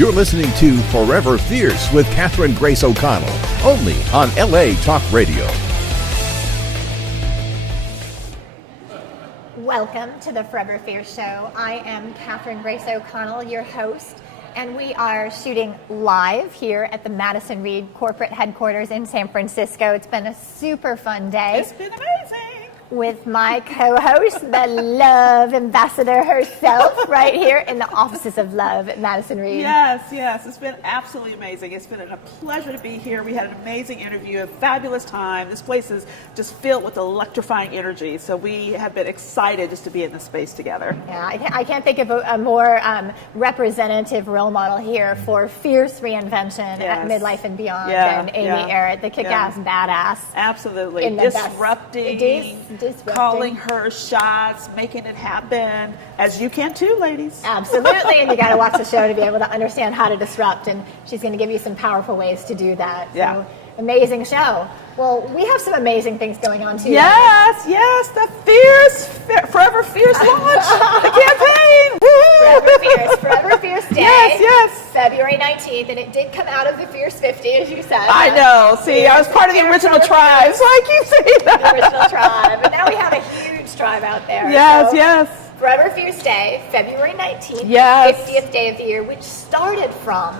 You're listening to Forever Fierce with Catherine Grace O'Connell, only on LA Talk Radio. Welcome to the Forever Fierce Show. I am Catherine Grace O'Connell, your host, and we are shooting live here at the Madison Reed corporate headquarters in San Francisco. It's been a super fun day. It's been amazing. With my co-host, the Love Ambassador herself, right here in the offices of Love at Madison Reed. Yes, it's been absolutely amazing. It's been a pleasure to be here. We had an amazing interview, a fabulous time. This place is just filled with electrifying energy, so we have been excited just to be in this space together. Yeah, I can't think of a more representative role model here for fierce reinvention at midlife and beyond than Amy Errett, the kick-ass badass. Absolutely. Disrupting. Calling her shots, making it happen, as you can too, ladies. Absolutely, and you got to watch the show to be able to understand how to disrupt, and she's going to give you some powerful ways to do that. So, amazing show. Well, we have some amazing things going on too. Yes, the Forever Fierce launch, the campaign. Forever Fierce Day. Yes. February 19th, and it did come out of the Fierce 50, as you said. I know. See, I was part of the original tribe, so I keep saying that. The original tribe, but now we have a huge tribe out there. Yes. Forever Fierce Day, February 19th, 50th day of the year, which started from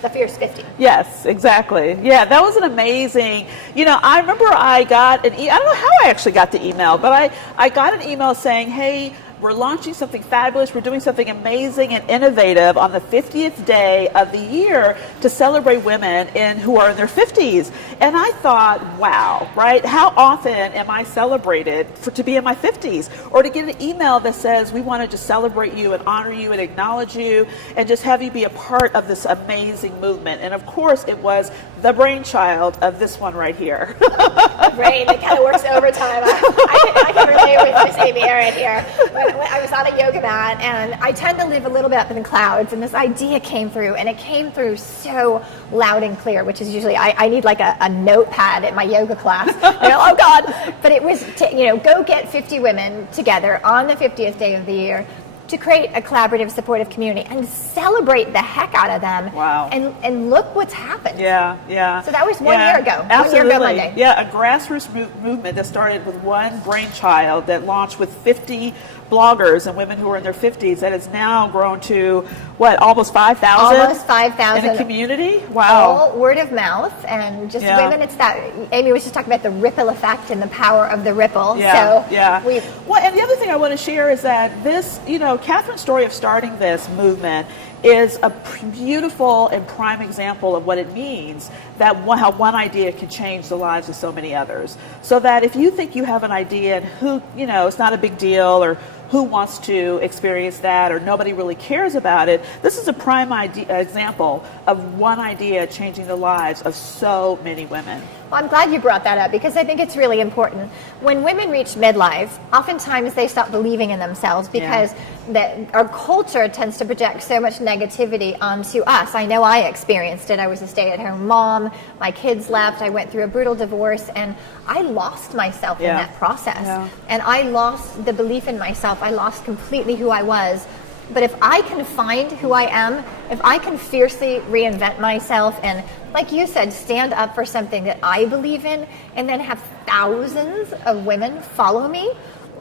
the Fierce 50. Yes, exactly. Yeah, that was an amazing, I remember I got an I don't know how I actually got the email, but I got an email saying, hey, we're launching something fabulous. We're doing something amazing and innovative on the 50th day of the year to celebrate women who are in their 50s. And I thought, wow, right? How often am I celebrated to be in my 50s? Or to get an email that says, we want to just celebrate you and honor you and acknowledge you and just have you be a part of this amazing movement. And of course, it was the brainchild of this one right here. The brain that kind of works overtime. I can relate with Miss Amy Errett here. I was on a yoga mat, and I tend to live a little bit up in the clouds, and this idea came through, and it came through so loud and clear, which is usually, I need like a notepad at my yoga class. Oh God. But it was to, go get 50 women together on the 50th day of the year to create a collaborative, supportive community and celebrate the heck out of them. Wow. And look what's happened. Yeah. So that was 1 year ago. Absolutely. 1 year ago Monday. Yeah, a grassroots movement that started with one brainchild that launched with 50 bloggers and women who are in their 50s that has now grown to, almost 5,000? Almost 5,000. In a community? Wow. All word of mouth and just women. It's that, Amy was just talking about the ripple effect and the power of the ripple. And the other thing I want to share is that this, Catherine's story of starting this movement is a beautiful and prime example of what it means that how one idea can change the lives of so many others. So that if you think you have an idea and who, it's not a big deal, or who wants to experience that, or nobody really cares about it, this is a prime example of one idea changing the lives of so many women. Well, I'm glad you brought that up, because I think it's really important. When women reach midlife, oftentimes they stop believing in themselves because our culture tends to project so much negativity onto us. I know I experienced it. I was a stay-at-home mom. My kids left. I went through a brutal divorce, and I lost myself in that process. And I lost the belief in myself. I lost completely who I was. But if I can find who I am, if I can fiercely reinvent myself and, like you said, stand up for something that I believe in, and then have thousands of women follow me,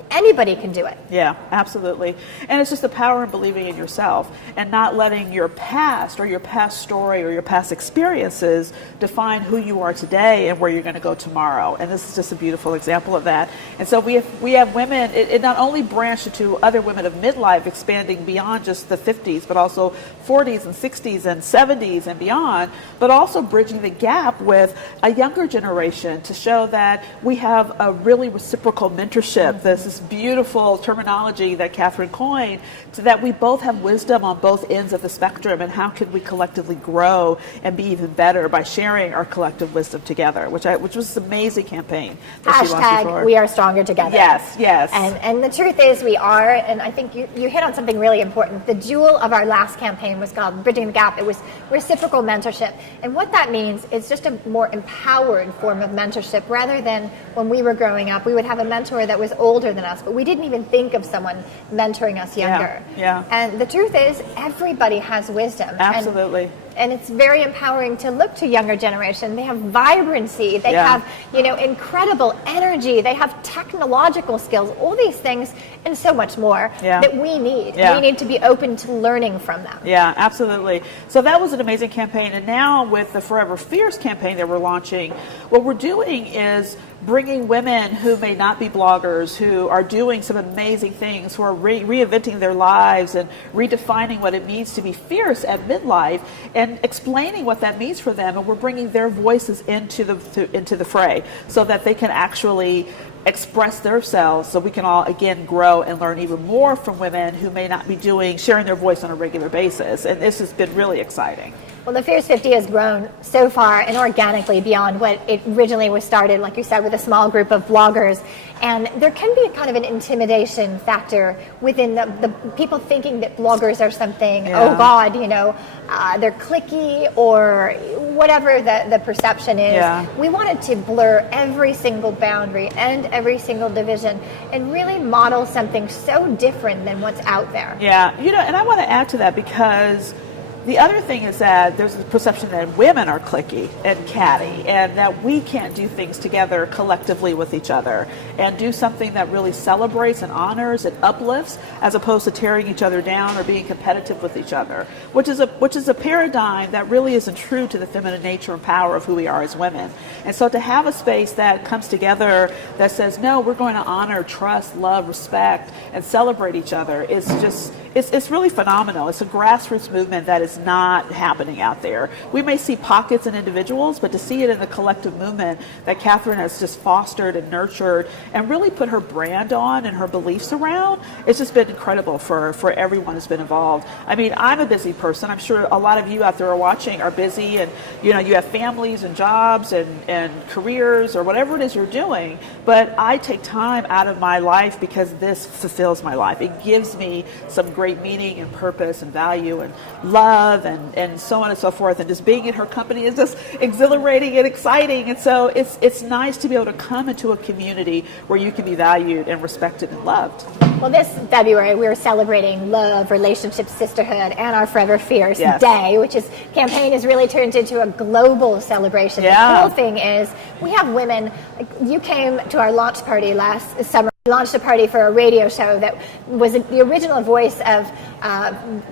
anybody can do it. Yeah, absolutely. And it's just the power of believing in yourself and not letting your past or your past story or your past experiences define who you are today and where you're going to go tomorrow. And this is just a beautiful example of that. And so we have women, it not only branched into other women of midlife, expanding beyond just the 50s, but also 40s and 60s and 70s and beyond, but also bridging the gap with a younger generation to show that we have a really reciprocal mentorship. This is beautiful terminology that Catherine coined, so that we both have wisdom on both ends of the spectrum, and how can we collectively grow and be even better by sharing our collective wisdom together, which was an amazing campaign that she launched before. We are stronger together. Yes. And the truth is we are, and I think you hit on something really important. The jewel of our last campaign was called Bridging the Gap. It was reciprocal mentorship. And what that means is just a more empowered form of mentorship, rather than when we were growing up, we would have a mentor that was older than us, us, but we didn't even think of someone mentoring us younger. Yeah. And the truth is, everybody has wisdom. Absolutely. And it's very empowering to look to younger generation. They have vibrancy. They have, incredible energy. They have technological skills, all these things, and so much more that we need. Yeah. We need to be open to learning from them. Yeah, absolutely. So that was an amazing campaign. And now with the Forever Fierce campaign that we're launching, what we're doing is bringing women who may not be bloggers, who are doing some amazing things, who are reinventing their lives and redefining what it means to be fierce at midlife, and explaining what that means for them. And we're bringing their voices into the fray so that they can actually express themselves, so we can all again grow and learn even more from women who may not be sharing their voice on a regular basis. And this has been really exciting. Well, the Fierce 50 has grown so far and organically beyond what it originally was started, like you said, with a small group of bloggers. And there can be a kind of an intimidation factor within the people thinking that bloggers are something, oh God, they're cliquey or whatever the perception is. Yeah. We wanted to blur every single boundary and every single division and really model something so different than what's out there. Yeah, and I want to add to that, because the other thing is that there's a perception that women are cliquey and catty, and that we can't do things together collectively with each other and do something that really celebrates and honors and uplifts, as opposed to tearing each other down or being competitive with each other, which is a paradigm that really isn't true to the feminine nature and power of who we are as women. And so to have a space that comes together that says, no, we're going to honor, trust, love, respect, and celebrate each other is just, it's really phenomenal. It's a grassroots movement that is not happening out there. We may see pockets in individuals, but to see it in the collective movement that Catherine has just fostered and nurtured and really put her brand on and her beliefs around, it's just been incredible for everyone who's been involved. I mean, I'm a busy person. I'm sure a lot of you out there are watching are busy, and you have families and jobs and careers or whatever it is you're doing, but I take time out of my life because this fulfills my life. It gives me some great meaning and purpose and value and love and so on and so forth. And just being in her company is just exhilarating and exciting. And so it's nice to be able to come into a community where you can be valued and respected and loved. Well, this February, we're celebrating love, relationships, sisterhood, and our Forever Fierce Day, which is campaign has really turned into a global celebration. Yeah. The cool thing is we have women. You came to our launch party last summer. We launched a party for a radio show that was the original voice of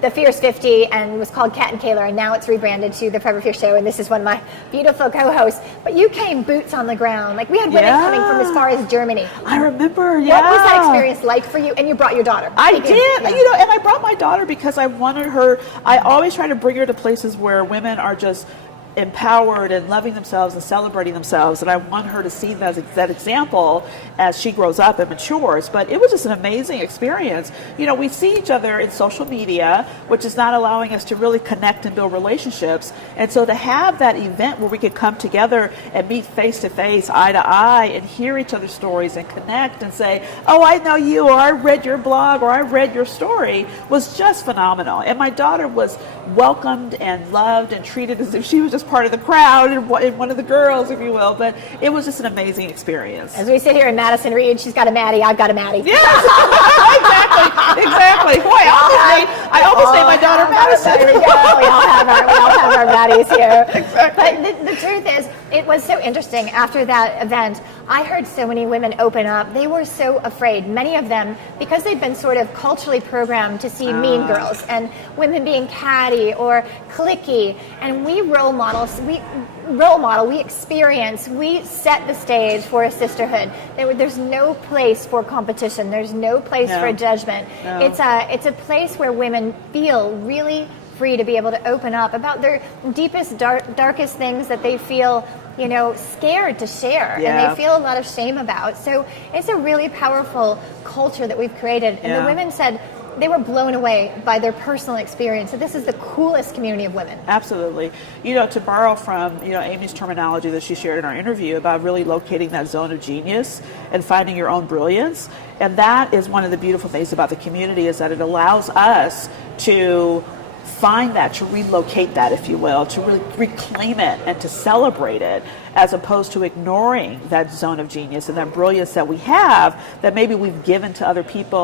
the Fierce 50 and was called Kat and Kayla, and now it's rebranded to the Forever Fierce Show, and this is one of my beautiful co-hosts. But you came boots on the ground. Like, we had women coming from as far as Germany. I remember, What was that experience like for you? And you brought your daughter. I did, and I brought my daughter because I wanted her, I always try to bring her to places where women are just empowered and loving themselves and celebrating themselves, and I want her to see that example as she grows up and matures. But it was just an amazing experience. We see each other in social media, which is not allowing us to really connect and build relationships, and so to have that event where we could come together and meet face to face, eye to eye, and hear each other's stories and connect and say, oh, I know you, or I read your blog, or I read your story, was just phenomenal. And my daughter was welcomed and loved and treated as if she was just part of the crowd and one of the girls, if you will. But it was just an amazing experience. As we sit here in Madison Reed, she's got a Maddie, I've got a Maddie. Yes, exactly. Boy, I almost named my daughter Madison. There we go. We all have our Maddies here. Exactly. But the truth is, it was so interesting. After that event, I heard so many women open up. They were so afraid. Many of them, because they've been sort of culturally programmed to see mean girls and women being catty or cliquey, and we role model, we experience, we set the stage for a sisterhood. There's no place for competition. There's no place for judgment. No. It's a place where women feel really free to be able to open up about their deepest, darkest things that they feel, scared to share, and they feel a lot of shame about. So it's a really powerful culture that we've created. And the women said they were blown away by their personal experience. So this is the coolest community of women. Absolutely. To borrow from, Amy's terminology that she shared in our interview about really locating that zone of genius and finding your own brilliance. And that is one of the beautiful things about the community, is that it allows us to find that, to relocate that, if you will, to really reclaim it and to celebrate it, as opposed to ignoring that zone of genius and that brilliance that we have, that maybe we've given to other people,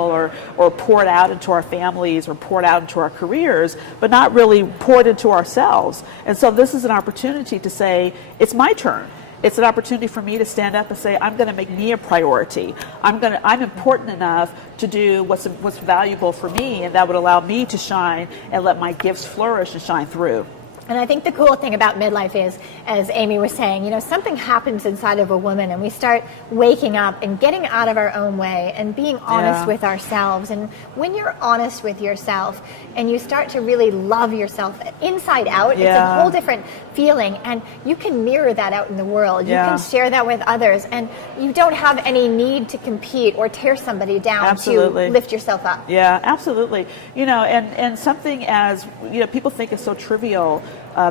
or poured out into our families, or poured out into our careers, but not really poured into ourselves. And so this is an opportunity to say, it's my turn. It's an opportunity for me to stand up and say, I'm going to make me a priority. I'm important enough to do what's valuable for me, and that would allow me to shine and let my gifts flourish and shine through. And I think the cool thing about midlife is, as Amy was saying, something happens inside of a woman, and we start waking up and getting out of our own way and being honest with ourselves. And when you're honest with yourself and you start to really love yourself inside out, it's a whole different feeling, and you can mirror that out in the world. You can share that with others, and you don't have any need to compete or tear somebody down to lift yourself up. Yeah, absolutely. And something as, people think it's so trivial,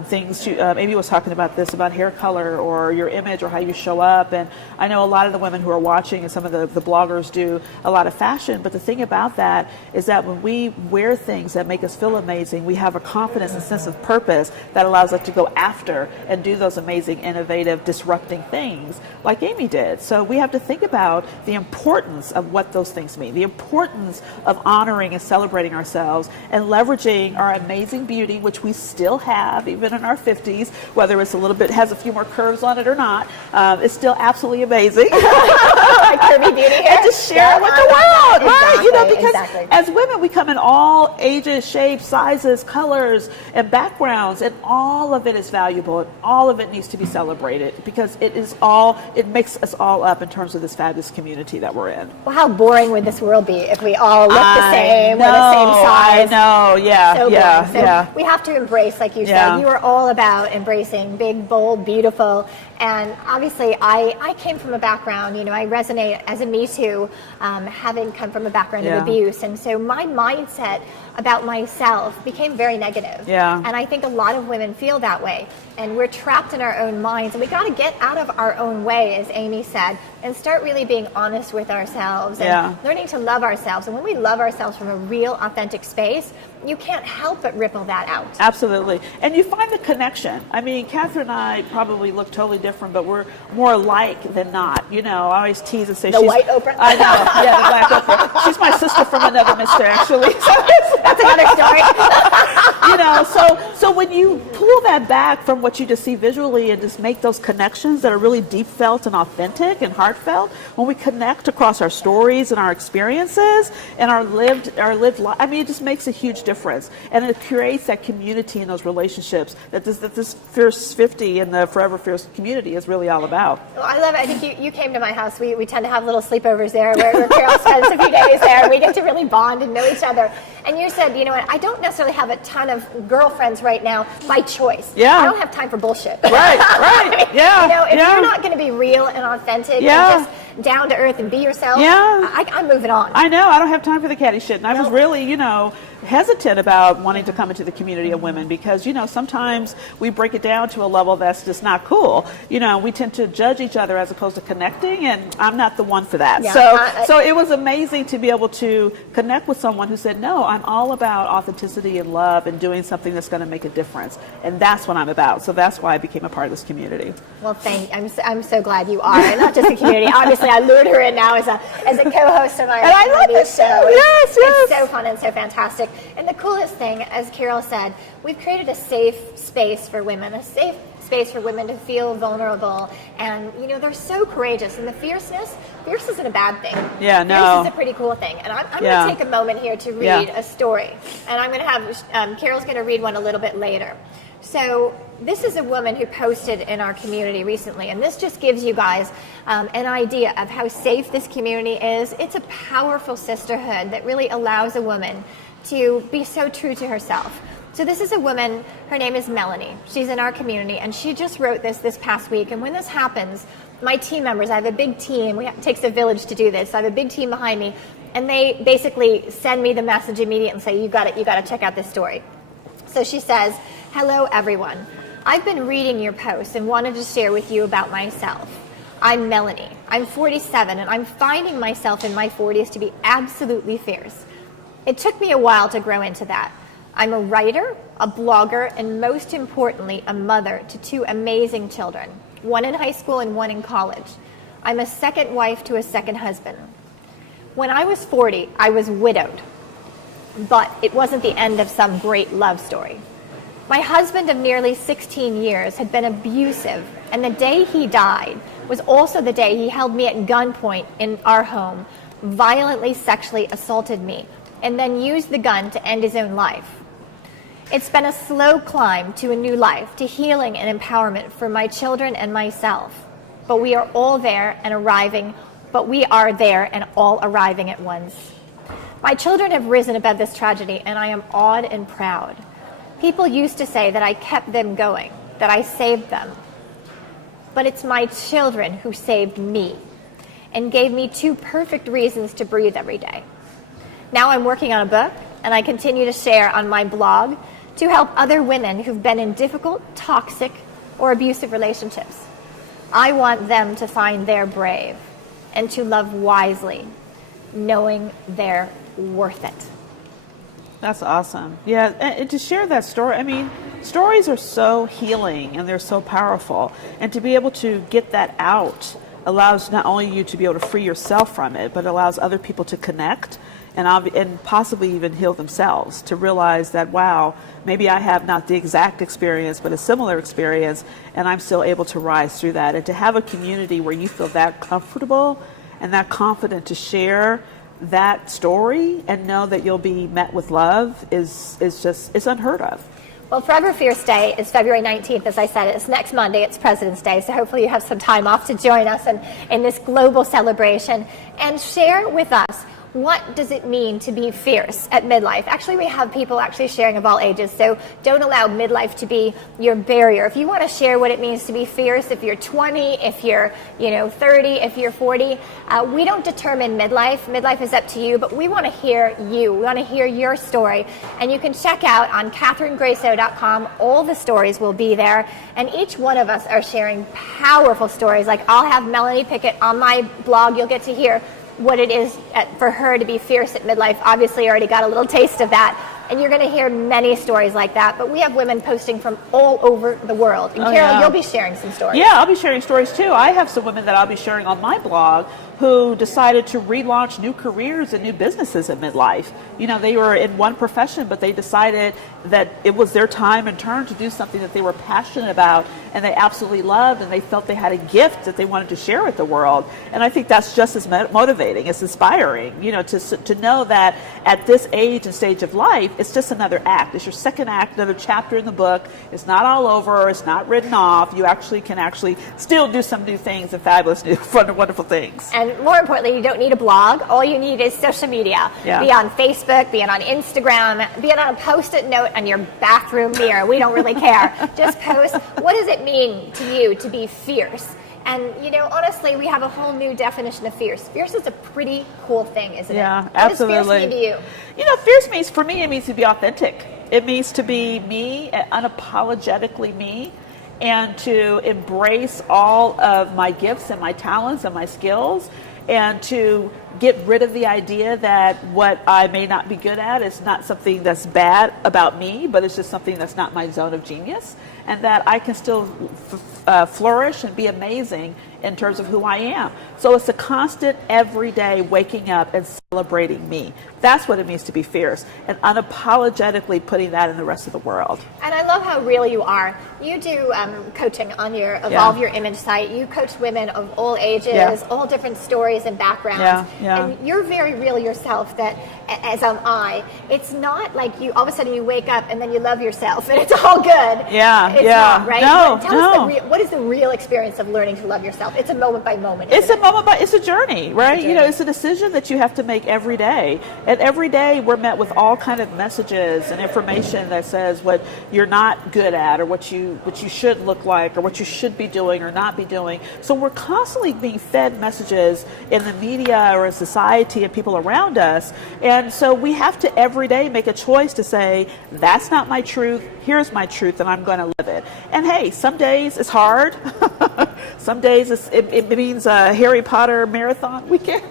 things to, Amy was talking about this, about hair color or your image or how you show up. And I know a lot of the women who are watching, and some of the bloggers do a lot of fashion. But the thing about that is that when we wear things that make us feel amazing, we have a confidence and sense of purpose that allows us to go after and do those amazing, innovative, disrupting things like Amy did. So we have to think about the importance of what those things mean, the importance of honoring and celebrating ourselves and leveraging our amazing beauty, which we still have, even in our 50s, whether it's a little bit, has a few more curves on it or not, it's still absolutely amazing. Like curvy beauty hair. And to share it with the world, right? Exactly, Because as women, we come in all ages, shapes, sizes, colors, and backgrounds, and all of it is valuable, and all of it needs to be celebrated, because it makes us all up in terms of this fabulous community that we're in. Well, how boring would this world be if we all looked the same, or the same size? I know, yeah. We have to embrace, like you said, you are all about embracing big, bold, beautiful. And obviously, I came from a background, I resonate as a Me Too, having come from a background of abuse. And so my mindset about myself became very negative. Yeah. And I think a lot of women feel that way. And we're trapped in our own minds. And we got to get out of our own way, as Amy said, and start really being honest with ourselves and learning to love ourselves. And when we love ourselves from a real, authentic space, you can't help but ripple that out. Absolutely. And you find the connection. I mean, Catherine and I probably look totally different, but we're more alike than not. I always tease and say she's... The white Oprah? I know, the black Oprah. She's my sister from another mister, actually. That's another story. So when you pull that back from what you just see visually and just make those connections that are really deep felt and authentic and heartfelt, when we connect across our stories and our experiences and our lived life, I mean, it just makes a huge difference. And it creates that community and those relationships that this Fierce 50 and the Forever Fierce community is really all about. Well, I love it. I think you came to my house. We tend to have little sleepovers there where Carol spends a few days there, and we get to really bond and know each other. And you said, what, I don't necessarily have a ton of girlfriends right now by choice. Yeah. I don't have time for bullshit. Right. Yeah. If you're not going to be real and authentic and just down to earth and be yourself, I'm moving on. I know. I don't have time for the catty shit. And I was really, hesitant about wanting to come into the community of women because, sometimes we break it down to a level that's just not cool. We tend to judge each other as opposed to connecting, and I'm not the one for that. Yeah. So it was amazing to be able to connect with someone who said, no, I'm all about authenticity and love and doing something that's going to make a difference. And that's what I'm about. So that's why I became a part of this community. Well, I'm so glad you are, and not just the community. Obviously, I lured her in now as a co-host of my and I love this show. Yes. It's so fun and so fantastic. And the coolest thing, as Carol said, we've created a safe space for women, a safe space for women to feel vulnerable. And, they're so courageous. And the fierce isn't a bad thing. Yeah, no. Fierce is a pretty cool thing. And I'm going to take a moment here to read a story. And I'm going to have, Carol's going to read one a little bit later. So this is a woman who posted in our community recently, and this just gives you guys an idea of how safe this community is. It's a powerful sisterhood that really allows a woman to be so true to herself. So this is a woman, her name is Melanie. She's in our community, and she just wrote this past week. And when this happens, my team members, I have a big team. It takes a village to do this. So I have a big team behind me, and they basically send me the message immediately and say, you got to check out this story. So she says, hello, everyone. I've been reading your posts and wanted to share with you about myself. I'm Melanie. I'm 47, and I'm finding myself in my 40s to be absolutely fierce. It took me a while to grow into that. I'm a writer, a blogger, and most importantly, a mother to 2 amazing children, one in high school and one in college. I'm a second wife to a second husband. When I was 40, I was widowed, but it wasn't the end of some great love story. My husband of nearly 16 years had been abusive, and the day he died was also the day he held me at gunpoint in our home, violently sexually assaulted me, and then used the gun to end his own life. It's been a slow climb to a new life, to healing and empowerment for my children and myself. But we are all there and arriving, but we are there and all arriving at once. My children have risen above this tragedy, and I am awed and proud. People used to say that I kept them going, that I saved them. But it's my children who saved me and gave me 2 perfect reasons to breathe every day. Now I'm working on a book, and I continue to share on my blog to help other women who've been in difficult, toxic, or abusive relationships. I want them to find their brave and to love wisely, knowing they're worth it. That's awesome. Yeah, and to share that story, I mean, stories are so healing and they're so powerful. And to be able to get that out allows not only you to be able to free yourself from it, but allows other people to connect and possibly even heal themselves, to realize that, wow, maybe I have not the exact experience, but a similar experience, and I'm still able to rise through that. And to have a community where you feel that comfortable and that confident to share that story and know that you'll be met with love is unheard of. Well, Forever Fierce Day is February 19th, as I said. It's next Monday. It's President's Day, so hopefully you have some time off to join us in this global celebration and share with us, what does it mean to be fierce at midlife? Actually, we have people actually sharing of all ages, so don't allow midlife to be your barrier. If you want to share what it means to be fierce, if you're 20, if you're 30, if you're 40, we don't determine midlife. Midlife is up to you, but we want to hear you. We want to hear your story, and you can check out on CatherineGraceau.com. All the stories will be there, and each one of us are sharing powerful stories. Like, I'll have Melanie Pickett on my blog. You'll get to hear what it is for her to be fierce at midlife. Obviously, you already got a little taste of that. And you're going to hear many stories like that. But we have women posting from all over the world. And Carol, you'll be sharing some stories. Yeah, I'll be sharing stories too. I have some women that I'll be sharing on my blog who decided to relaunch new careers and new businesses at midlife. You know, they were in one profession, but they decided that it was their time and turn to do something that they were passionate about and they absolutely loved, and they felt they had a gift that they wanted to share with the world. And I think that's just as motivating, it's inspiring, to know that at this age and stage of life, it's just another act. It's your second act, another chapter in the book. It's not all over. It's not written off. You can still do some new things and fabulous, new, fun, wonderful things. And more importantly, you don't need a blog. All you need is social media. Yeah. Be on Facebook, be on Instagram, be on a Post-it note on your bathroom mirror. We don't really care. Just post. What does it mean to you to be fierce? And, honestly, we have a whole new definition of fierce. Fierce is a pretty cool thing, isn't it? Yeah, absolutely. What does fierce mean to you? Fierce means, for me, it means to be authentic. It means to be me, unapologetically me, and to embrace all of my gifts and my talents and my skills, and to get rid of the idea that what I may not be good at is not something that's bad about me, but it's just something that's not my zone of genius, and that I can still flourish and be amazing in terms of who I am. So it's a constant, everyday waking up and celebrating me. That's what it means to be fierce, and unapologetically putting that in the rest of the world. And I love how real you are. You do coaching on your Evolve Your Image site. You coach women of all ages, all different stories and backgrounds. Yeah. And you're very real yourself, that, as am I. It's not like you all of a sudden you wake up and then you love yourself and it's all good. It's not, right? No, Tell us what is the real experience of learning to love yourself? It's a moment by moment. It's a journey, right? It's a decision that you have to make every day. And every day we're met with all kind of messages and information that says what you're not good at, or what you should look like, or what you should be doing or not be doing. So we're constantly being fed messages in the media or in society and people around us. And so we have to every day make a choice to say, that's not my truth, here's my truth, and I'm going to live it. And hey, some days it's hard. Some days it means a Harry Potter marathon weekend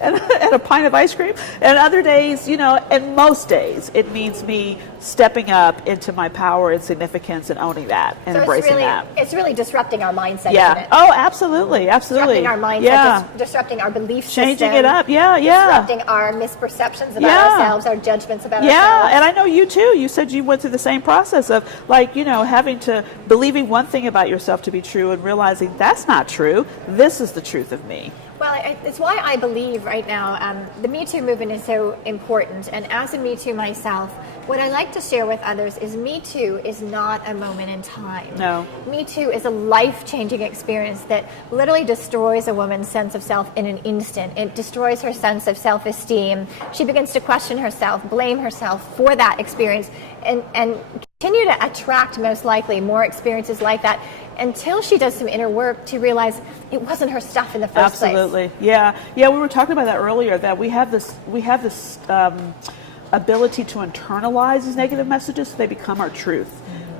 and a pint of ice cream. And other days, and most days, it means me stepping up into my power and significance and owning that and embracing that. It's really disrupting our mindset, Yeah. isn't it? Oh, absolutely. Absolutely. Disrupting our mindset, Yeah. disrupting our belief system. Changing it up. Yeah. Disrupting our misperceptions about ourselves, our judgments about ourselves. Yeah, and I know you too. You said you went through the same process of having to believing one thing about yourself to be true and realizing that's not true. This is the truth of me. Well, it's why I believe right now the Me Too movement is so important. And as a Me Too myself, what I like to share with others is Me Too is not a moment in time. No. Me Too is a life-changing experience that literally destroys a woman's sense of self in an instant. It destroys her sense of self-esteem. She begins to question herself, blame herself for that experience, and continue to attract, most likely, more experiences like that until she does some inner work to realize it wasn't her stuff in the first place. Absolutely. Yeah. We were talking about that earlier, that we have this ability to internalize these negative messages so they become our truth.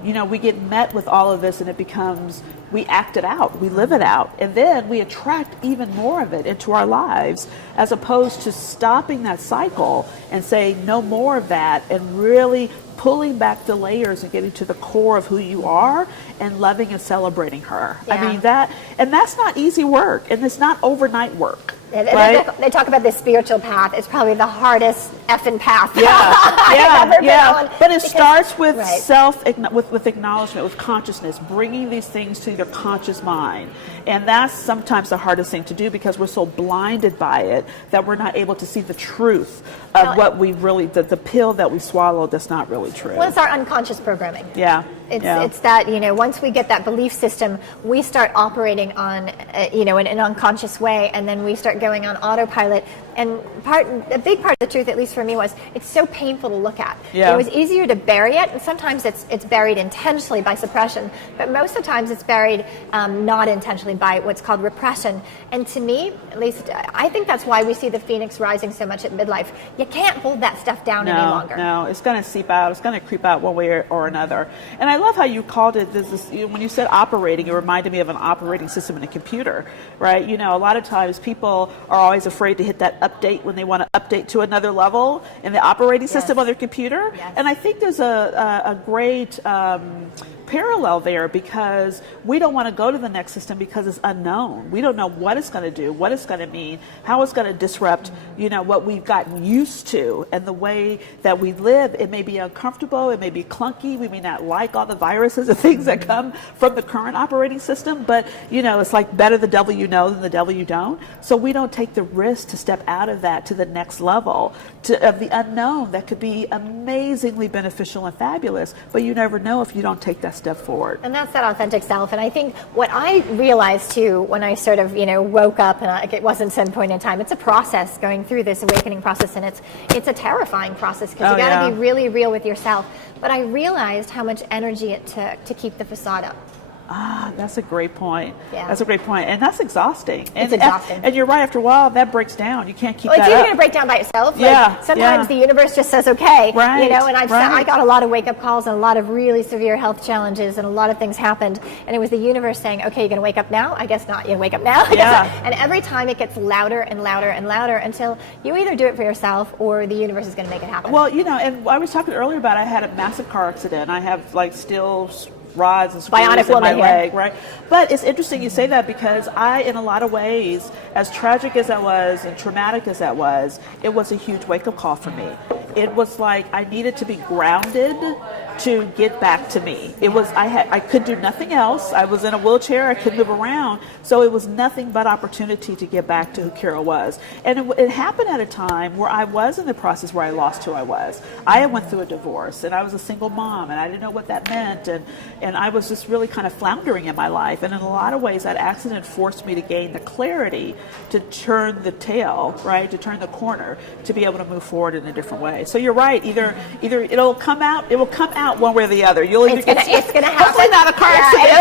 We get met with all of this and it becomes, we act it out, we live it out, and then we attract even more of it into our lives, as opposed to stopping that cycle and saying no more of that and really pulling back the layers and getting to the core of who you are and loving and celebrating her. Yeah. I mean, that's not easy work, and it's not overnight work. Right? They talk about this spiritual path. It's probably the hardest effing path. Yeah. But it starts with right. with acknowledgement, with consciousness, bringing these things to your conscious mind. And that's sometimes the hardest thing to do, because we're so blinded by it that we're not able to see the truth of what we really, the pill that we swallow that's not really true. Well, it's our unconscious programming. Yeah. It's that, once we get that belief system, we start operating on, in an unconscious way, and then we start going on autopilot. And a big part of the truth, at least for me, was it's so painful to look at. Yeah. It was easier to bury it, and sometimes it's buried intentionally by suppression, but most of the times it's buried not intentionally by what's called repression. And to me, at least, I think that's why we see the phoenix rising so much at midlife. You can't hold that stuff down any longer. No, it's going to seep out. It's going to creep out one way or another. And I love how you called it this. When you said operating, it reminded me of an operating system in a computer, right? A lot of times people are always afraid to hit that update when they want to update to another level in the operating system of their computer. Yes. And I think there's a great parallel there, because we don't want to go to the next system because it's unknown. We don't know what it's going to do, what it's going to mean, how it's going to disrupt, what we've gotten used to, and the way that we live. It may be uncomfortable, it may be clunky, we may not like all the viruses and things that come from the current operating system, but it's like better the devil you know than the devil you don't. So we don't take the risk to step out of that to the next level of the unknown that could be amazingly beneficial and fabulous, but you never know if you don't take that step forward. And that's that authentic self. And I think what I realized too, when I sort of, woke up, and it wasn't some point in time, it's a process going through this awakening process, and it's a terrifying process, because you got to be really real with yourself. But I realized how much energy it took to keep the facade up. That's a great point. Yeah. That's a great point. And that's exhausting. It's exhausting. And you're right, after a while, that breaks down. You can't keep that if you're up. going to break down by yourself, sometimes yeah. the universe just says, okay, right, and I got a lot of wake-up calls and a lot of really severe health challenges, and a lot of things happened, and it was the universe saying, okay, you're going to wake up now? I guess not. You wake up now? Yeah. And every time it gets louder and louder and louder until you either do it for yourself or the universe is going to make it happen. Well, and I was talking earlier about I had a massive car accident. I have still rods and screws Bionic in my woman leg, right? But it's interesting you say that, because I, in a lot of ways, as tragic as that was and traumatic as that was, it was a huge wake-up call for me. It was like I needed to be grounded to get back to me. It was I could do nothing else. I was in a wheelchair. I couldn't move around. So it was nothing but opportunity to get back to who Carol was. And it happened at a time where I was in the process where I lost who I was. I went through a divorce, and I was a single mom, and I didn't know what that meant. And I was just really kind of floundering in my life. And in a lot of ways, that accident forced me to gain the clarity to turn the tail, right, to turn the corner, to be able to move forward in a different way. So you're right. Either it will come out one way or the other. You'll either It's gonna happen. Hopefully not a car accident.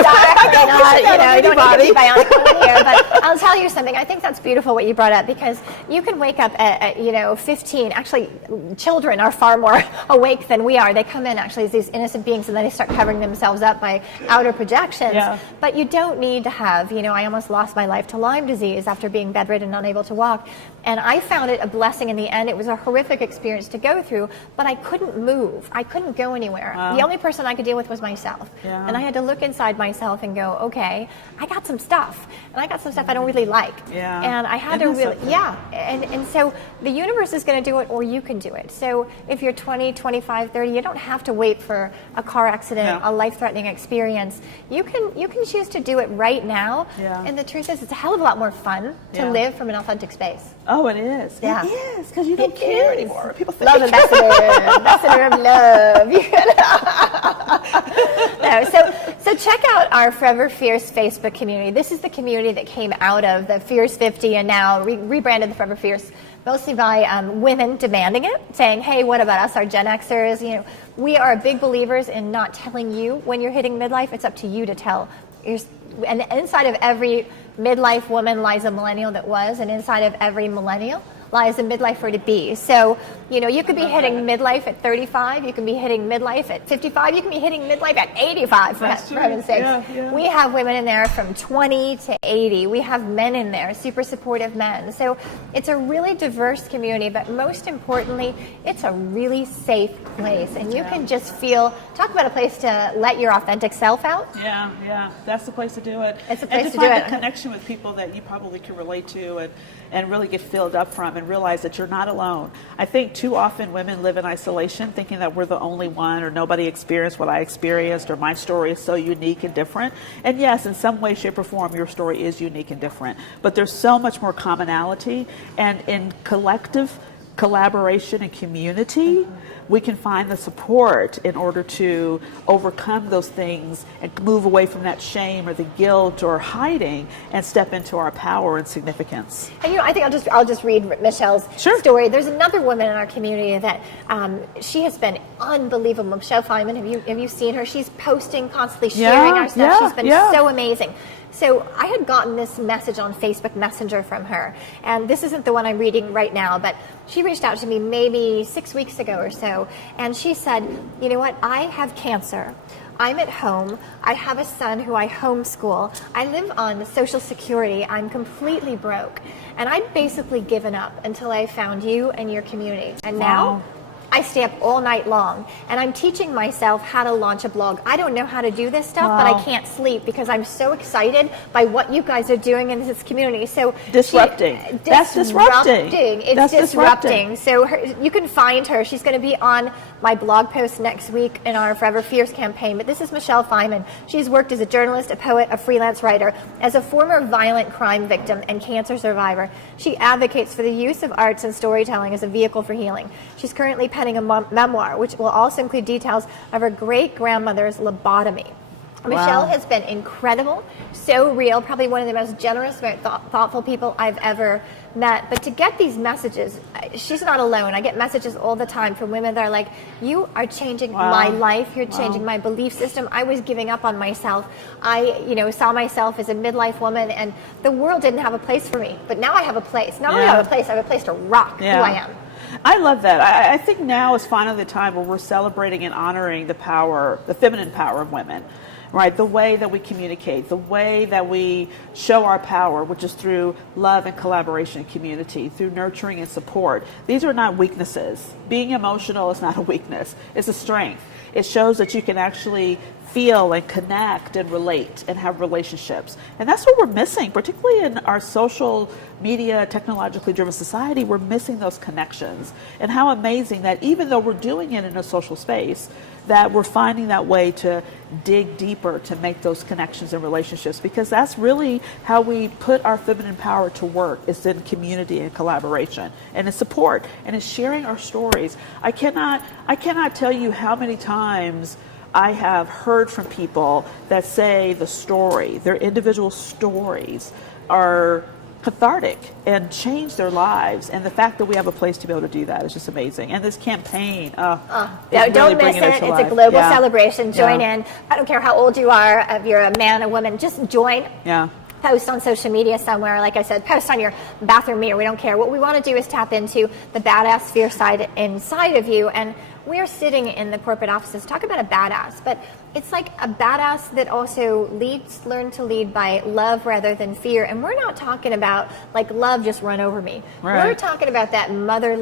You don't want to be bionic woman here, but I'll tell you something. I think that's beautiful what you brought up, because you can wake up at 15. Actually, children are far more awake than we are. They come in actually as these innocent beings, and then they start covering themselves up by outer projections. Yeah. But you don't need to have. I almost lost my life to Lyme disease after being bedridden and unable to walk, and I found it a blessing in the end. It was a horrific experience to go through, but I couldn't move. I couldn't go anywhere. Wow. The only person I could deal with was myself. Yeah. And I had to look inside myself and go, okay, I got some stuff. And I got some stuff I don't really like. Yeah. And I had Isn't to that really, something? yeah. And so the universe is going to do it, or you can do it. So if you're 20, 25, 30, you don't have to wait for a car accident, Yeah. a life-threatening experience. You can choose to do it right now. Yeah. And the truth is, it's a hell of a lot more fun to Yeah. live from an authentic space. Oh, it is. Yeah. It is, because you don't It care is. anymore. People think. Love ambassador, ambassador of love. So check out our Forever Fierce Facebook community. This is the community that came out of the Fierce 50 and now rebranded the Forever Fierce, mostly by women demanding it, saying, hey, what about us, our Gen Xers? We are big believers in not telling you when you're hitting midlife. It's up to you to tell. And inside of every midlife woman lies a millennial that was, and inside of every millennial lies a midlifer to be. So, you could be hitting midlife at 35, you can be hitting midlife at 55, you can be hitting midlife at 85, for heaven's sakes. Yeah. We have women in there from 20 to 80. We have men in there, super supportive men. So it's a really diverse community, but most importantly, it's a really safe place. And you can just talk about a place to let your authentic self out. Yeah. That's the place to do it. It's a place and to find do it. a connection with people that you probably can relate to and really get filled up from, and realize that you're not alone. I think too often women live in isolation, thinking that we're the only one, or nobody experienced what I experienced, or my story is so unique and different. And yes, in some way, shape, or form, your story is unique and different. But there's so much more commonality, and in collective collaboration and community, we can find the support in order to overcome those things and move away from that shame or the guilt or hiding and step into our power and significance. And I think I'll just read Michelle's story. There's another woman in our community that she has been unbelievable. Michelle Feynman, have you seen her? She's posting constantly, sharing our stuff. She's been so amazing. So I had gotten this message on Facebook Messenger from her, and this isn't the one I'm reading right now, but she reached out to me maybe 6 weeks ago or so, and she said, you know what, I have cancer. I'm at home. I have a son who I homeschool. I live on Social Security. I'm completely broke. And I'd basically given up until I found you and your community. And now I stay up all night long, and I'm teaching myself how to launch a blog. I don't know how to do this stuff, but I can't sleep because I'm so excited by what you guys are doing in this community. So Disrupting. That's disrupting. It's disrupting. So you can find her. She's going to be on my blog post next week in our Forever Fierce campaign. But this is Michelle Feynman. She's worked as a journalist, a poet, a freelance writer. As a former violent crime victim and cancer survivor, she advocates for the use of arts and storytelling as a vehicle for healing. She's currently penning a memoir, which will also include details of her great-grandmother's lobotomy. Michelle has been incredible, so real, probably one of the most generous, very thoughtful people I've ever met. But to get these messages, she's not alone. I get messages all the time from women that are like, you are changing my life, you're changing my belief system. I was giving up on myself. I saw myself as a midlife woman, and the world didn't have a place for me. But now I have a place. Not only do I have a place, I have a place to rock who I am. I love that. I think now is finally the time where we're celebrating and honoring the power, the feminine power of women. Right, the way that we communicate, the way that we show our power, which is through love and collaboration and community, through nurturing and support. These are not weaknesses. Being emotional is not a weakness. It's a strength. It shows that you can actually feel and connect and relate and have relationships. And that's what we're missing, particularly in our social media, technologically driven society. We're missing those connections. And how amazing that even though we're doing it in a social space, that we're finding that way to dig deeper to make those connections and relationships, because that's really how we put our feminine power to work, is in community and collaboration and in support and in sharing our stories. I cannot tell you how many times I have heard from people that say the story, their individual stories are cathartic and change their lives. And the fact that we have a place to be able to do that is just amazing. And this campaign, don't miss it. It's a global celebration. Join in. I don't care how old you are, if you're a man, a woman, just join. Yeah. Post on social media somewhere, like I said, post on your bathroom mirror. We don't care. What we want to do is tap into the badass fear side inside of you. And we're sitting in the corporate offices. Talk about a badass, but it's like a badass that also learn to lead by love rather than fear. And we're not talking about like love just run over me. Right. We're talking about that mother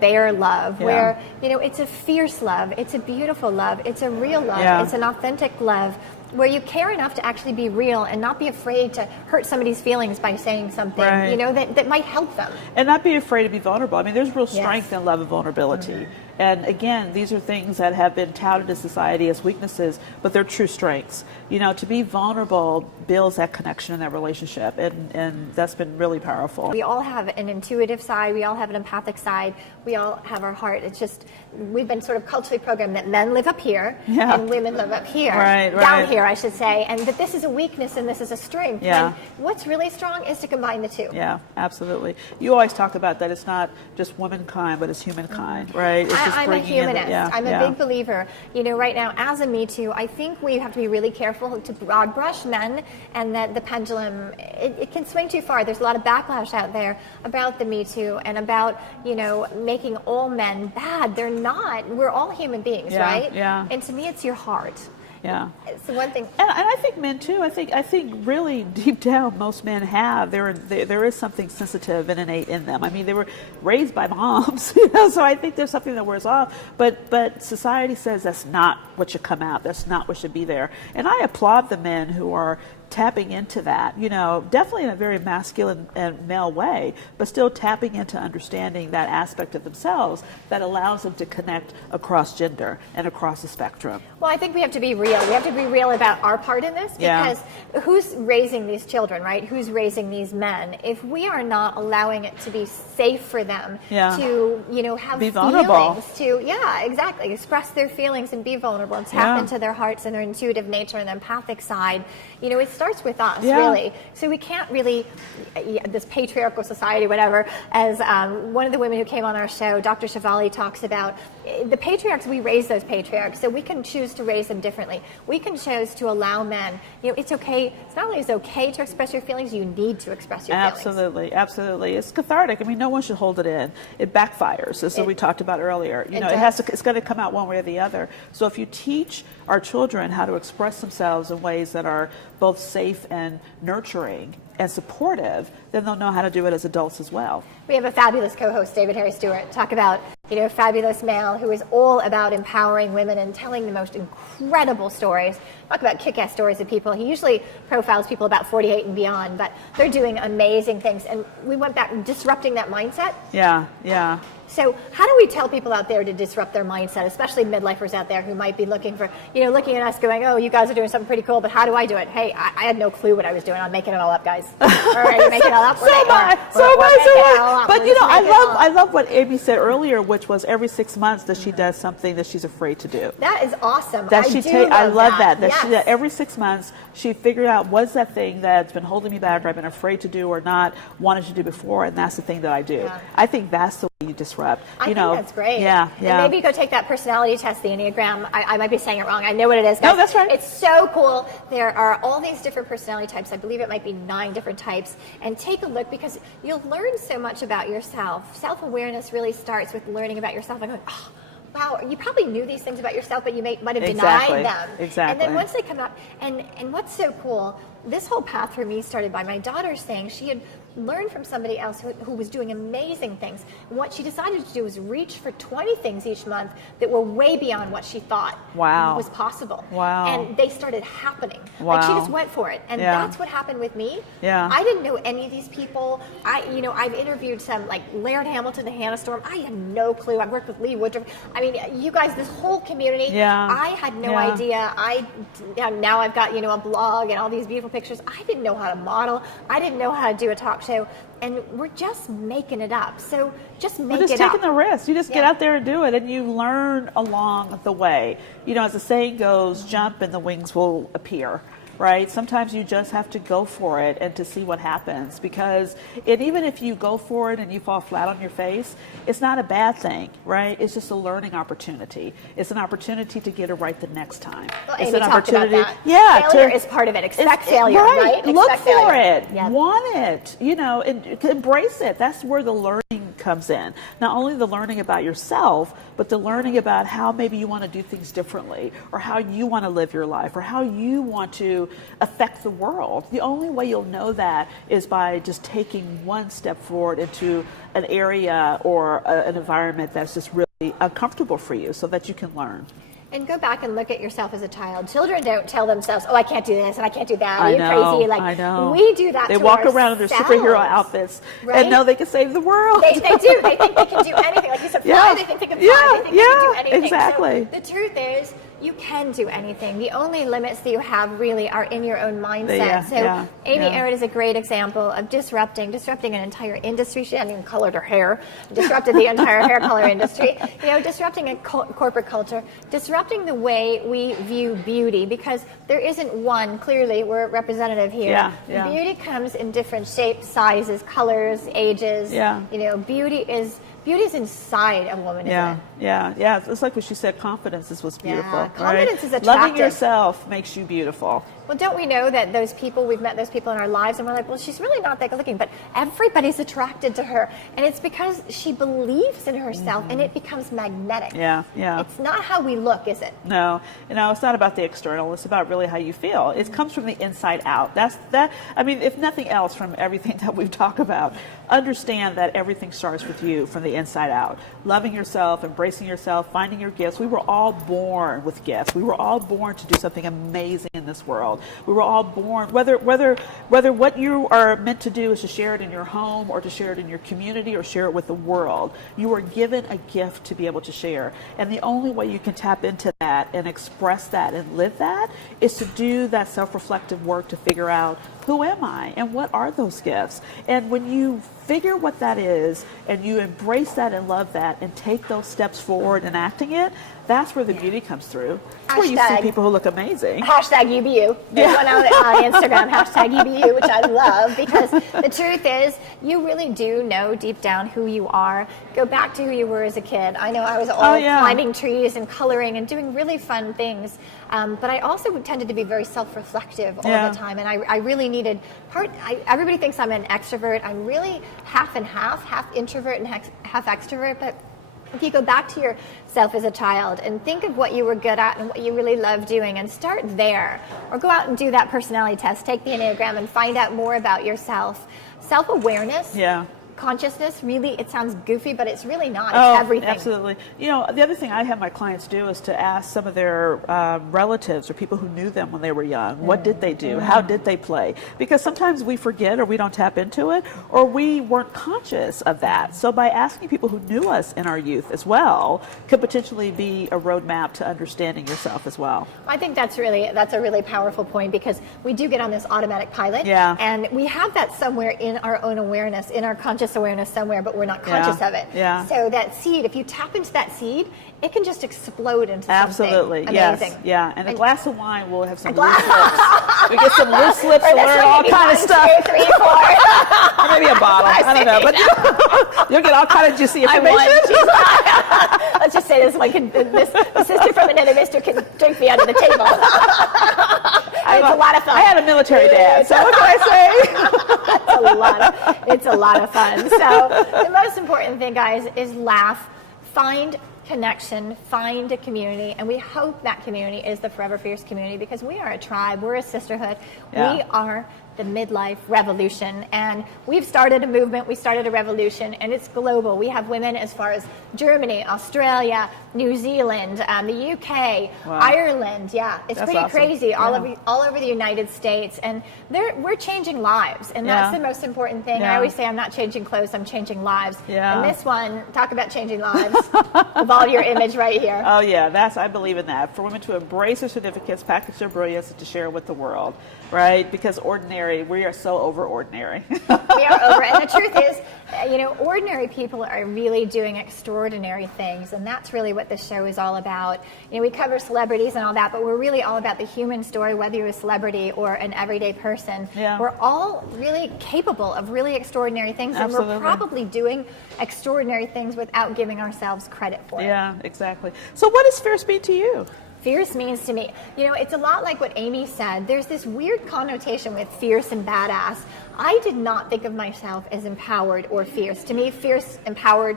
bear love, where it's a fierce love, it's a beautiful love, it's a real love, it's an authentic love, where you care enough to actually be real and not be afraid to hurt somebody's feelings by saying something, that might help them. And not be afraid to be vulnerable. I mean, there's real strength in love and vulnerability. Mm-hmm. And again, these are things that have been touted in society as weaknesses, but they're true strengths. To be vulnerable builds that connection in that relationship, and that's been really powerful. We all have an intuitive side, we all have an empathic side, we all have our heart. It's just, we've been sort of culturally programmed that men live up here and women live up here. Down here, I should say, and that this is a weakness and this is a strength. Yeah. And what's really strong is to combine the two. Yeah, absolutely. You always talk about that it's not just womankind, but it's humankind, right? It's I'm a humanist. I'm a big believer. Right now, as a Me Too, I think we have to be really careful to broad brush men, and that the pendulum, it can swing too far. There's a lot of backlash out there about the Me Too and about, making all men bad. They're not. We're all human beings, right? Yeah. And to me, it's your heart. Yeah, it's the one thing, and I think men too. I think really deep down, most men have there is something sensitive and innate in them. I mean, they were raised by moms, so I think there's something that wears off. But society says that's not what should come out. That's not what should be there. And I applaud the men who are tapping into that, definitely in a very masculine and male way, but still tapping into understanding that aspect of themselves that allows them to connect across gender and across the spectrum. Well, I think we have to be real. We have to be real about our part in this, because who's raising these children, right? Who's raising these men? If we are not allowing it to be safe for them to, have be vulnerable, feelings, to, express their feelings and be vulnerable and tap into their hearts and their intuitive nature and empathic side, it starts with us, really. So we can't really, this patriarchal society, whatever, as one of the women who came on our show, Dr. Shivali, talks about, the patriarchs, we raise those patriarchs, so we can choose to raise them differently. We can choose to allow men, it's okay, it's not only is it okay to express your feelings, you need to express your feelings. Absolutely. It's cathartic. I mean, no one should hold it in. It backfires, as we talked about earlier. It's going to come out one way or the other. So if you teach our children how to express themselves in ways that are both safe and nurturing and supportive, then they'll know how to do it as adults as well. We have a fabulous co-host, David Harry Stewart, talk about, a fabulous male who is all about empowering women and telling the most incredible stories. Talk about kick-ass stories of people. He usually profiles people about 48 and beyond, but they're doing amazing things. And we went back disrupting that mindset. Yeah. So how do we tell people out there to disrupt their mindset, especially midlifers out there who might be looking for, looking at us going, oh, you guys are doing something pretty cool, but how do I do it? Hey, I had no clue what I was doing. I'm making it all up, guys. All right, you making it all up? So much. But I love what Amy said earlier, which was every 6 months that she does something that she's afraid to do. That is awesome. I love that. She, every 6 months she figured out what's that thing that's been holding me back, or I've been afraid to do or not wanted to do before, and that's the thing that I do. Yeah. I think that's the way you disrupt. I think that's great. Yeah. And maybe go take that personality test, the Enneagram. I might be saying it wrong. I know what it is. No, that's right. It's so cool. There are all these different personality types. I believe it might be 9 different types. And take a look, because you'll learn so much about yourself. Self-awareness really starts with learning about yourself and going, oh, wow, you probably knew these things about yourself, but you might have denied them. Exactly. And then once they come up, and what's so cool, this whole path for me started by my daughter saying she had learned from somebody else who was doing amazing things. And what she decided to do was reach for 20 things each month that were way beyond what she thought was possible. Wow. And they started happening. Wow. Like, she just went for it. And that's what happened with me. Yeah. I didn't know any of these people. I've interviewed some, like Laird Hamilton and Hannah Storm. I had no clue. I've worked with Lee Woodruff. I mean, you guys, this whole community, I had no idea. Now I've got, a blog and all these beautiful pictures. I didn't know how to model. I didn't know how to do a talk show. And we're just making it up. So just make it up. We're just taking the risk. You just get out there and do it, and you learn along the way. As the saying goes, jump and the wings will appear. right? Sometimes you just have to go for it and to see what happens, because even if you go for it and you fall flat on your face, it's not a bad thing, right? It's just a learning opportunity. It's an opportunity to get it right the next time. Well, it's Amy an talked about opportunity. that. Yeah, failure is part of it. Expect failure, right? Look Expect for failure. it. Yep. Want it. And embrace it. That's where the learning comes in. Not only the learning about yourself, but the learning about how maybe you want to do things differently, or how you want to live your life, or how you want to affect the world. The only way you'll know that is by just taking one step forward into an area or an environment that's just really uncomfortable for you, so that you can learn. And go back and look at yourself as a child. Children don't tell themselves, "Oh, I can't do this and I can't do that." Are you crazy? Like, I know. We do that. They to walk around in their ourselves, superhero outfits and know they can save the world. They do. They think they can do anything. Like you said, fly. They think they can fly. They think they can do anything. Exactly. So the truth is, you can do anything. The only limits that you have really are in your own mindset. Amy Aron is a great example of disrupting an entire industry. She hadn't even colored her hair, disrupted the entire hair color industry. Disrupting a corporate culture, disrupting the way we view beauty, because there isn't one. Clearly, we're representative here. Beauty comes in different shapes, sizes, colors, ages. Beauty is inside a woman, isn't it? Yeah. It's like what she said, confidence is what's beautiful. Yeah, confidence is attractive. Loving yourself makes you beautiful. Well, don't we know that we've met those people in our lives and we're like, well, she's really not that good looking, but everybody's attracted to her. And it's because she believes in herself, and it becomes magnetic. Yeah. It's not how we look, is it? No, it's not about the external. It's about really how you feel. It comes from the inside out. If nothing else, from everything that we've talked about, understand that everything starts with you from the inside out. Loving yourself, embracing yourself, finding your gifts. We were all born with gifts. We were all born to do something amazing in this world. We were all born, whether what you are meant to do is to share it in your home, or to share it in your community, or share it with the world. You were given a gift to be able to share. And the only way you can tap into that and express that and live that is to do that self-reflective work to figure out, who am I and what are those gifts? And when you figure what that is and you embrace that and love that and take those steps forward in acting it, that's where the beauty comes through. That's where you see people who look amazing. #UBU. There's one on Instagram, #UBU, which I love, because the truth is, you really do know deep down who you are. Go back to who you were as a kid. I know I was climbing trees and coloring and doing really fun things, but I also tended to be very self-reflective all the time, and I really needed everybody thinks I'm an extrovert. I'm really half and half introvert and half extrovert, but if you go back to yourself as a child and think of what you were good at and what you really love doing, and start there, or go out and do that personality test, take the Enneagram and find out more about yourself. Self-awareness, consciousness, really, it sounds goofy, but it's really not. It's everything. Absolutely. The other thing I have my clients do is to ask some of their relatives or people who knew them when they were young, what did they do? How did they play? Because sometimes we forget, or we don't tap into it, or we weren't conscious of that. So by asking people who knew us in our youth as well, could potentially be a roadmap to understanding yourself as well. I think that's a really powerful point, because we do get on this automatic pilot, and we have that somewhere in our own awareness, in our conscious awareness somewhere, but we're not conscious of it. So that seed, if you tap into that seed, it can just explode into something amazing. Yes. And a glass of wine will have some loose lips. We get some loose lips to learn all kind of stuff. 2, 3, 4. Or maybe a bottle. I don't know. But you'll get all kind of juicy information. Let's just say the sister from another mister can drink me under the table. It's a lot of fun. I had a military dad, so what can I say? It's a lot of fun. So the most important thing, guys, is laugh, find connection, find a community, and we hope that community is the Forever Fierce community, because we are a tribe, we're a sisterhood, we are the midlife revolution, and we've started a movement, we started a revolution, and it's global. We have women as far as Germany, Australia, New Zealand, the UK, Ireland. It's pretty awesome. Crazy. All over the United States, and we're changing lives, and that's the most important thing. I always say, I'm not changing clothes, I'm changing lives. And this one, talk about changing lives. Evolve your image right here. Oh yeah, I believe in that. For women to embrace their certificates, package their brilliance, and to share with the world, right? Because ordinary ordinary. We are so over ordinary. We are over. And the truth is, ordinary people are really doing extraordinary things. And that's really what this show is all about. We cover celebrities and all that, but we're really all about the human story, whether you're a celebrity or an everyday person. Yeah. We're all really capable of really extraordinary things. Absolutely. And we're probably doing extraordinary things without giving ourselves credit for it. Yeah, exactly. So what does fierce mean to you? Fierce means to me, it's a lot like what Amy said. There's this weird connotation with fierce and badass. I did not think of myself as empowered or fierce. To me, fierce, empowered,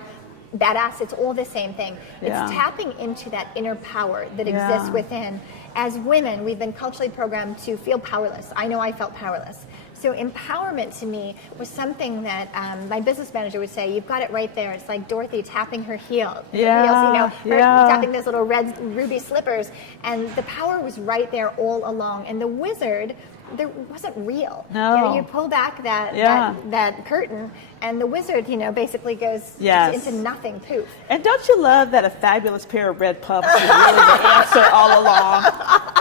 badass, it's all the same thing. Yeah. It's tapping into that inner power that Yeah. exists within. As women, we've been culturally programmed to feel powerless. I know I felt powerless. So empowerment to me was something that my business manager would say, you've got it right there. It's like Dorothy tapping her heel. Yeah, Her tapping those little red ruby slippers. And the power was right there all along. And the wizard, there wasn't real. No. You pull back that curtain, and the wizard, basically goes into nothing, poof. And don't you love that a fabulous pair of red pumps is really the answer all along?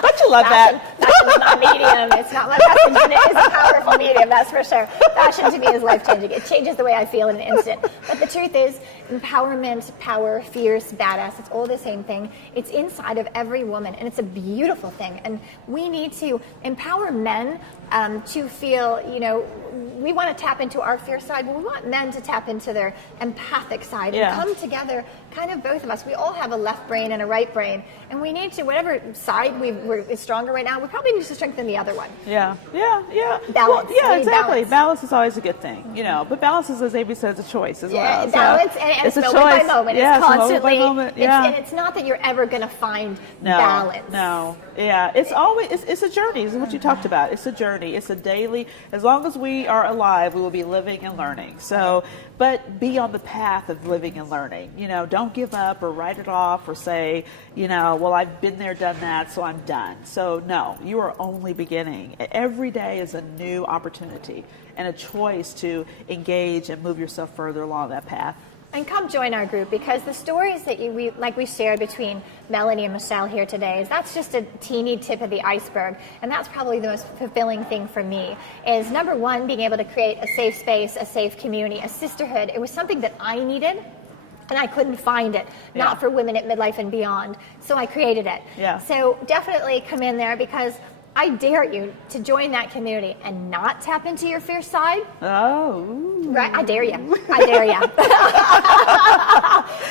Don't you love that? Fashion's not medium. It's not my fashion, but it is a powerful medium, that's for sure. Fashion to me is life-changing. It changes the way I feel in an instant. But the truth is, empowerment, power, fierce, badass, it's all the same thing. It's inside of every woman, and it's a beautiful thing. And we need to empower men to feel, we want to tap into our fierce side, but we want men to tap into their empathic side and come together, kind of both of us. We all have a left brain and a right brain, and we need to, whatever side is stronger right now, we probably need to strengthen the other one. Yeah. Balance. Well, yeah, exactly. Balance. Balance is always a good thing, but balance is, as Amy says, a choice as well. Balance, so and it's a moment choice. by moment. Yeah, it's constantly, a moment by moment. and it's not that you're ever going to find balance. No. Yeah, it's always, it's a journey. It's what you talked about. It's a journey. It's a daily, as long as we are alive, we will be living and learning. So, but be on the path of living and learning. Don't give up or write it off or say, well, I've been there, done that, so I'm done. So no, you are only beginning. Every day is a new opportunity and a choice to engage and move yourself further along that path. And come join our group, because the stories that we shared between Melanie and Michelle here today, that's just a teeny tip of the iceberg. And that's probably the most fulfilling thing for me, is number one, being able to create a safe space, a safe community, a sisterhood. It was something that I needed, and I couldn't find it, not for women at midlife and beyond. So I created it. Yeah. So definitely come in there, because I dare you to join that community and not tap into your fierce side. Oh. Right? I dare you. I dare you.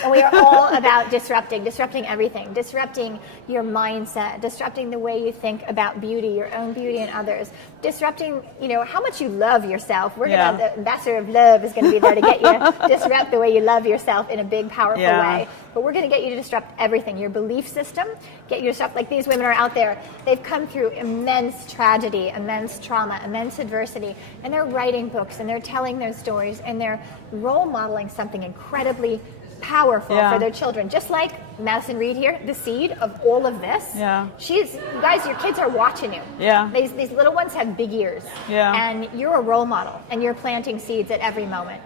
And we are all about disrupting everything, disrupting your mindset, disrupting the way you think about beauty, your own beauty and others, disrupting, how much you love yourself. The ambassador of love is going to be there to get you to disrupt the way you love yourself in a big, powerful way. But we're going to get you to disrupt everything, your belief system, get you to disrupt, like these women are out there. They've come through immense tragedy, immense trauma, immense adversity, and they're writing books, and they're telling their stories, and they're role modeling something incredibly powerful for their children. Just like Madison Reed here, the seed of all of this. Yeah. You guys, your kids are watching you. Yeah. These little ones have big ears. Yeah. And you're a role model, and you're planting seeds at every moment.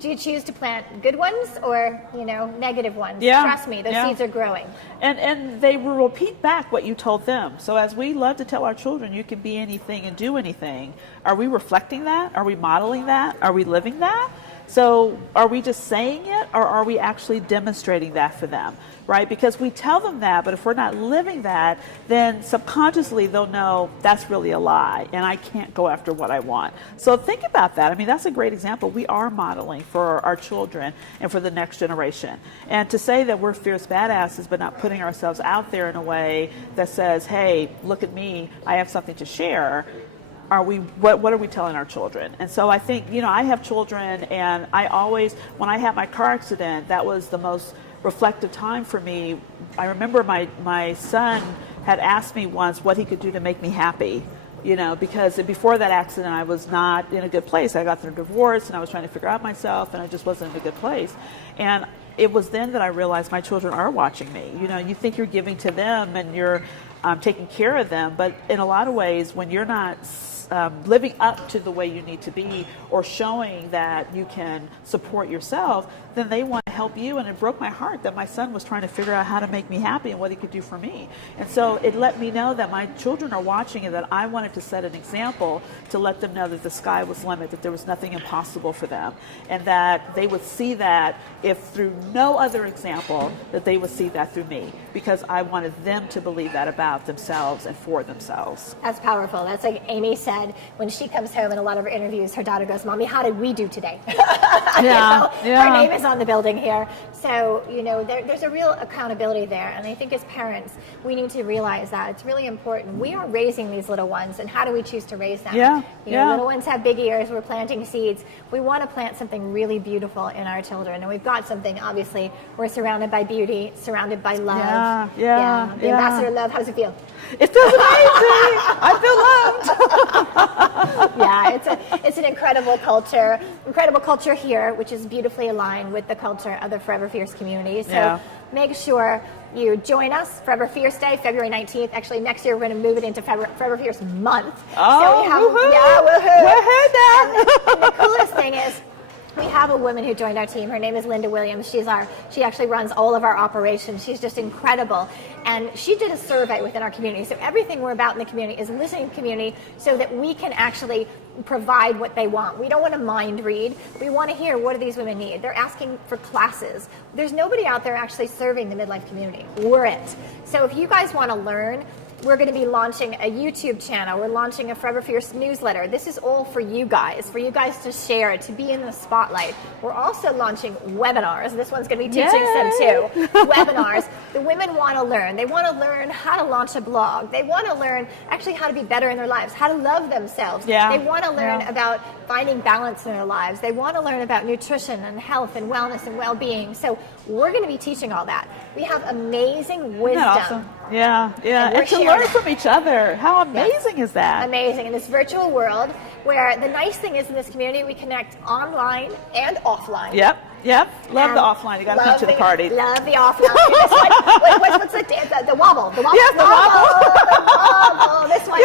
Do you choose to plant good ones or, negative ones? Yeah. Trust me, those seeds are growing. And they will repeat back what you told them. So as we love to tell our children, you can be anything and do anything. Are we reflecting that? Are we modeling that? Are we living that? So are we just saying it, or are we actually demonstrating that for them, right? Because we tell them that, but if we're not living that, then subconsciously they'll know that's really a lie, and I can't go after what I want. So think about that. I mean, that's a great example. We are modeling for our children and for the next generation. And to say that we're fierce badasses, but not putting ourselves out there in a way that says, hey, look at me, I have something to share, what are we telling our children? And so I think, I have children, and I always, when I had my car accident, that was the most reflective time for me. I remember my son had asked me once what he could do to make me happy, because before that accident, I was not in a good place. I got through a divorce, and I was trying to figure out myself, and I just wasn't in a good place. And it was then that I realized my children are watching me. You think you're giving to them, and you're taking care of them, but in a lot of ways, when you're not living up to the way you need to be, or showing that you can support yourself, then they want to help you. And it broke my heart that my son was trying to figure out how to make me happy and what he could do for me. And so it let me know that my children are watching and that I wanted to set an example to let them know that the sky was the limit, that there was nothing impossible for them, and that they would see that, if through no other example, that they would see that through me, because I wanted them to believe that about themselves and for themselves. That's powerful. That's like Amy said when she comes home in a lot of her interviews, her daughter goes, "Mommy, how did we do today?" Her name is on the building here. So, there's a real accountability there. And I think as parents, we need to realize that it's really important. We are raising these little ones, and how do we choose to raise them? Little ones have big ears. We're planting seeds. We want to plant something really beautiful in our children. And we've got something, obviously. We're surrounded by beauty, surrounded by love. The ambassador of love. How does it feel? It feels amazing. I feel loved. It's an incredible culture here, which is beautifully aligned with the culture of the Forever Fierce community. So make sure you join us. Forever Fierce Day, February 19th. Actually, next year we're going to move it into Forever Fierce Month. Oh, And the coolest thing is, we have a woman who joined our team. Her name is Linda Williams. She actually runs all of our operations. She's just incredible. And she did a survey within our community. So everything we're about in the community is listening to the community so that we can actually provide what they want. We don't want to mind read. We want to hear, what do these women need? They're asking for classes. There's nobody out there actually serving the midlife community. We're it. So if you guys want to learn, we're going to be launching a YouTube channel. We're launching a Forever Fierce newsletter. This is all for you guys to share, to be in the spotlight. We're also launching webinars. This one's going to be teaching some too. Webinars. The women want to learn. They want to learn how to launch a blog. They want to learn actually how to be better in their lives, how to love themselves. They want to learn about finding balance in their lives. They want to learn about nutrition and health and wellness and well-being. So we're going to be teaching all that. We have amazing wisdom. Awesome. And to learn from each other. How amazing is that? Amazing. In this virtual world, where the nice thing is in this community, we connect online and offline. Love the offline. You got to come to the party. Love the offline. What's the wobble? The wobble. Yes, the wobble. This one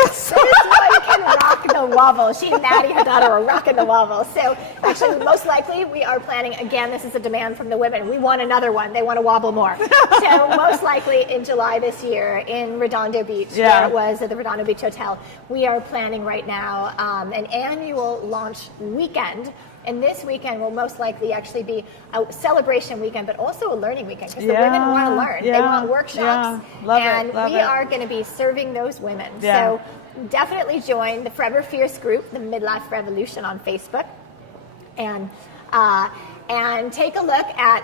can rock the wobble. She and Maddie, her daughter, are rocking the wobble. So actually, most likely, we are planning, again, this is a demand from the women. We want another one. They want to wobble more. So most likely in July this year in Redondo Beach, where it was at the Redondo Beach Hotel, we are planning right now an annual launch weekend. And this weekend will most likely actually be a celebration weekend, but also a learning weekend, because the women want to learn. They want workshops. And we are going to be serving those women. So definitely join the Forever Fierce group, the Midlife Revolution on Facebook. And take a look at,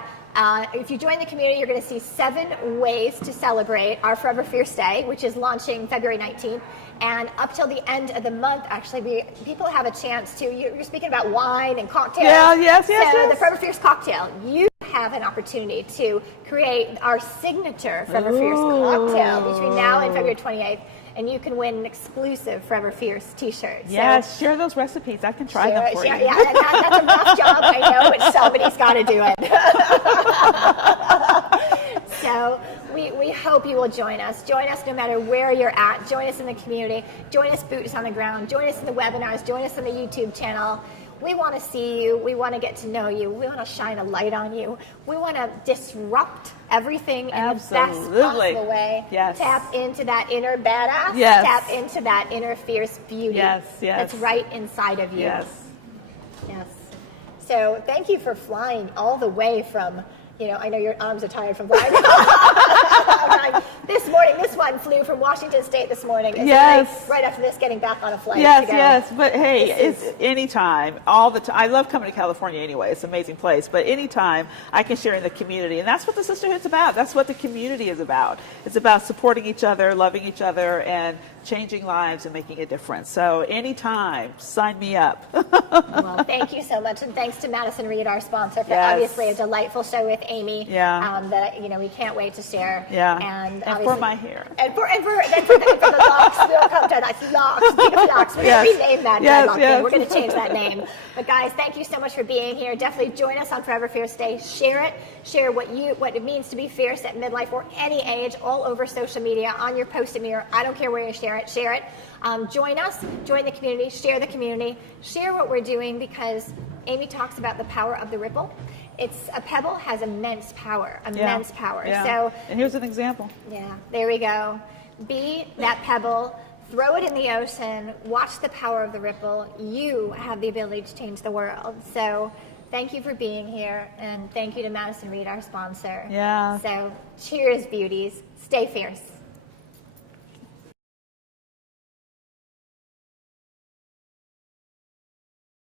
if you join the community, you're going to see 7 ways to celebrate our Forever Fierce Day, which is launching February 19th. And up till the end of the month, actually, people have a chance to, you're speaking about wine and cocktails. So the Forever Fierce cocktail, you have an opportunity to create our signature Forever Fierce cocktail between now and February 28th. And you can win an exclusive Forever Fierce t-shirt. Yes, share those recipes. I can try them for you. Yeah, that's a rough job, I know, but somebody's got to do it. So we hope you will join us. Join us no matter where you're at. Join us in the community. Join us boots on the ground. Join us in the webinars. Join us on the YouTube channel. We want to see you. We want to get to know you. We want to shine a light on you. We want to disrupt everything in the best possible way. Tap into that inner badass. Tap into that inner fierce beauty that's right inside of you. Yes. So thank you for flying all the way from, I know your arms are tired from flying. This morning, this one flew from Washington State this morning. Right after this, getting back on a flight. But hey, it's anytime, all the time. I love coming to California anyway. It's an amazing place. But anytime I can share in the community. And that's what the sisterhood's about. That's what the community is about. It's about supporting each other, loving each other, and changing lives and making a difference. So anytime, sign me up. Well, thank you so much. And thanks to Madison Reed, our sponsor, for obviously a delightful show with Amy. That we can't wait to share. And for my hair. And for the locks. We'll come to that. Locks. Beautiful locks. We're going to rename that dreadlock thing. We're going to change that name. But guys, thank you so much for being here. Definitely join us on Forever Fierce Day. Share it. Share what it means to be fierce at midlife or any age, all over social media, on your Post-it mirror. I don't care where you share share it, share it. Join us, join the community, share the community, share what we're doing, because Amy talks about the power of the ripple. It's a pebble has immense power, immense power. Yeah. So, and here's an example. yeah, there we go. Be that pebble, throw it in the ocean, watch the power of the ripple. You have the ability to change the world. So thank you for being here, and thank you to Madison Reed, our sponsor. Yeah. So cheers, beauties. Stay fierce.